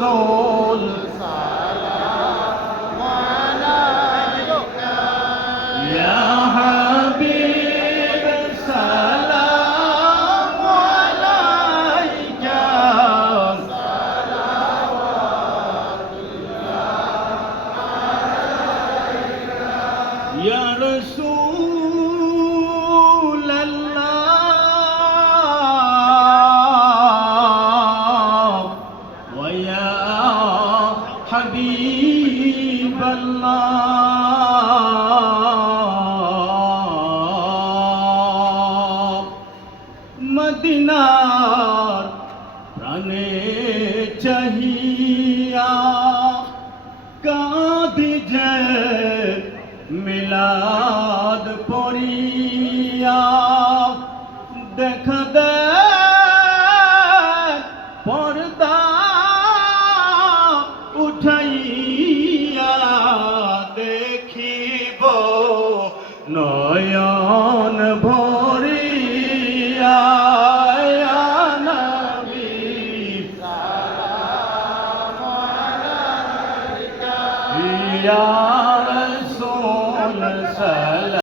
রসুল ইয়া হাবিব সালাম আলাইকা ইয়া রসুল আল্লাহ ওয়া ইয়া হাবিব আল্লাহ মদিনার প্রাণে চাহিয়া কাঁদি যে মিলাদ পড়িয়া দেখা দে পর্দা উঠাইয়া দেখিব নয়ন ভরিয়া ইয়া নবী সালাম আলাইকা ইয়া রাসূল সালাম